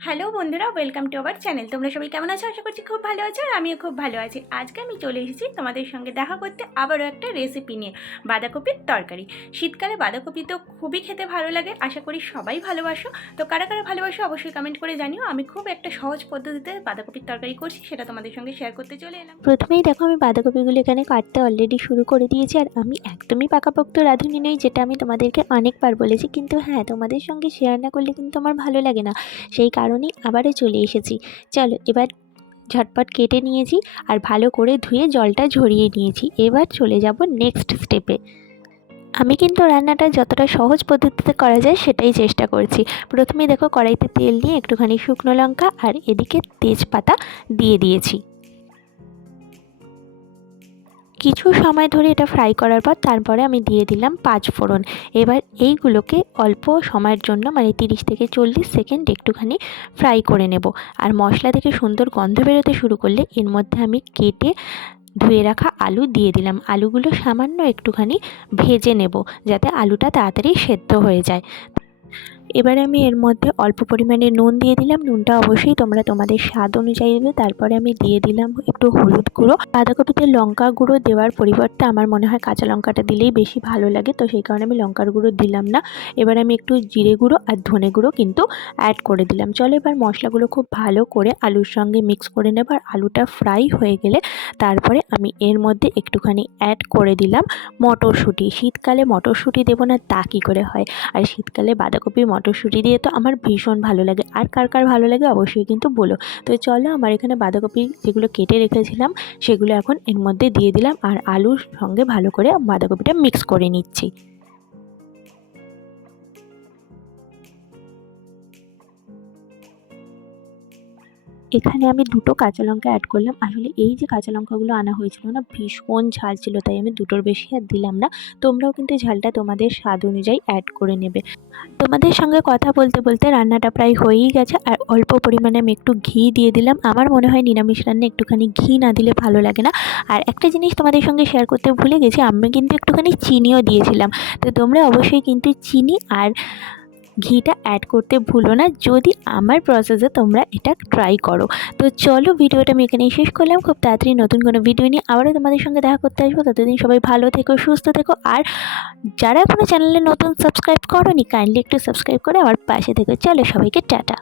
Hello বন্ধুরা, welcome to our channel. তোমরা সবাই কেমন আছো? আশা করছি খুব ভালো আছো, আর আমিও খুব ভালো আছি। আজকে আমি চলে এসেছি তোমাদের সঙ্গে দেখা করতে আবারও একটা রেসিপি নিয়ে, বাঁধাকপির তরকারি। শীতকালে বাঁধাকপি তো খুবই খেতে ভালো লাগে, আশা করি সবাই ভালোবাসো। তো কারা কারা ভালোবাসো অবশ্যই কমেন্ট করে জানিও। আমি খুব একটা সহজ পদ্ধতিতে বাঁধাকপির তরকারি করছি, সেটা তোমাদের সঙ্গে শেয়ার করতে চলে এলাম। প্রথমেই দেখো আমি বাঁধাকপিগুলো এখানে কাটতে অলরেডি শুরু করে দিয়েছি। আর আমি একদমই পাকাপোক্ত রাঁধুনি নই, যেটা আমি তোমাদেরকে অনেকবার বলেছি, কিন্তু হ্যাঁ, তোমাদের সঙ্গে শেয়ার না করলে কিন্তু আমার ভালো লাগে না। সেই কারণেই আবারও চলে এসেছি। চলো এবার ঝটপট কেটে নিয়েছি আর ভালো করে ধুয়ে জলটা ঝরিয়ে নিয়েছি। এবার চলে যাব নেক্সট স্টেপে। আমি কিন্তু রান্নাটা যতটা সহজ পদ্ধতিতে করা যায় সেটাই চেষ্টা করছি। প্রথমেই দেখো কড়াইতে তেল নিয়ে একটুখানি শুকনো লঙ্কা আর এদিকে তেজপাতা দিয়ে দিয়েছি। কিছু সময় ধরে এটা ফ্রাই করার পর তারপরে আমি দিয়ে দিলাম 5 ফোড়ন। এবার এইগুলোকে অল্প সময়ের জন্য মানে 30 থেকে 40 সেকেন্ড একটুখানি ফ্রাই করে নেব। আর মশলা থেকে সুন্দর গন্ধ বেরোতে শুরু করলে এর মধ্যে আমি কেটে ধুয়ে রাখা আলু দিয়ে দিলাম। আলুগুলো সামান্য একটুখানি ভেজে নেব, যাতে আলুটা তাড়াতাড়ি সেদ্ধ হয়ে যায়। এবারে আমি এর মধ্যে অল্প পরিমাণে নুন দিয়ে দিলাম। নুনটা অবশ্যই তোমরা তোমাদের স্বাদ অনুযায়ী দেবে। তারপরে আমি দিয়ে দিলাম একটু হলুদ গুঁড়ো। বাঁধাকপিতে লঙ্কা গুঁড়ো দেওয়ার পরিবর্তে আমার মনে হয় কাঁচা লঙ্কাটা দিলেই বেশি ভালো লাগে, তো সেই কারণে আমি লঙ্কার গুঁড়ো দিলাম না। এবার আমি একটু জিরে গুঁড়ো আর ধনে গুঁড়ো কিন্তু অ্যাড করে দিলাম। চলো এবার মশলাগুলো খুব ভালো করে আলুর সঙ্গে মিক্স করে নেব। আর আলুটা ফ্রাই হয়ে গেলে তারপরে আমি এর মধ্যে একটুখানি অ্যাড করে দিলাম মটরশুঁটি। শীতকালে মটরশুঁটি দেবো না তা কী করে হয়? আর শীতকালে বাঁধাকপি মটরশুঁটি দিয়ে তো আমার ভীষণ ভালো লাগে। আর কার কার ভালো লাগে অবশ্যই কিন্তু বলো। তো চলো আমার এখানে বাঁধাকপি যেগুলো কেটে রেখেছিলাম সেগুলো এখন এর মধ্যে দিয়ে দিলাম আর আলুর সঙ্গে ভালো করে বাঁধাকপিটা মিক্স করে নিচ্ছি। এখানে আমি 2টো কাঁচা লঙ্কা অ্যাড করলাম। আসলে এই যে কাঁচা লঙ্কাগুলো আনা হয়েছিল না, ভীষণ ঝাল ছিল, তাই আমি 2টোর বেশি আর দিলাম না। তোমরাও কিন্তু ঝালটা তোমাদের স্বাদ অনুযায়ী অ্যাড করে নেবে। তোমাদের সঙ্গে কথা বলতে বলতে রান্নাটা প্রায় হয়েই গেছে। আর অল্প পরিমাণে আমি একটু ঘি দিয়ে দিলাম। আমার মনে হয় নিরামিষ রান্না একটুখানি ঘি না দিলে ভালো লাগে না। আর একটা জিনিস তোমাদের সঙ্গে শেয়ার করতে ভুলে গেছি, আমি কিন্তু একটুখানি চিনিও দিয়েছিলাম। তো তোমরা অবশ্যই কিন্তু চিনি আর ঘিটা অ্যাড করতে ভুলো না, যদি আমার প্রসেসে তোমরা এটা ট্রাই করো। তো চলো ভিডিওটা আমি এখানেই শেষ করলাম। খুব তাড়াতাড়ি নতুন কোনো ভিডিও নিয়ে আবারও তোমাদের সঙ্গে দেখা করতে আসবো। ততদিন সবাই ভালো থেকো, সুস্থ থেকো। আর যারা এখনো চ্যানেলে নতুন সাবস্ক্রাইব করোনি, কাইন্ডলি একটু সাবস্ক্রাইব করে আমার পাশে থেকো। চলো সবাইকে টাটা।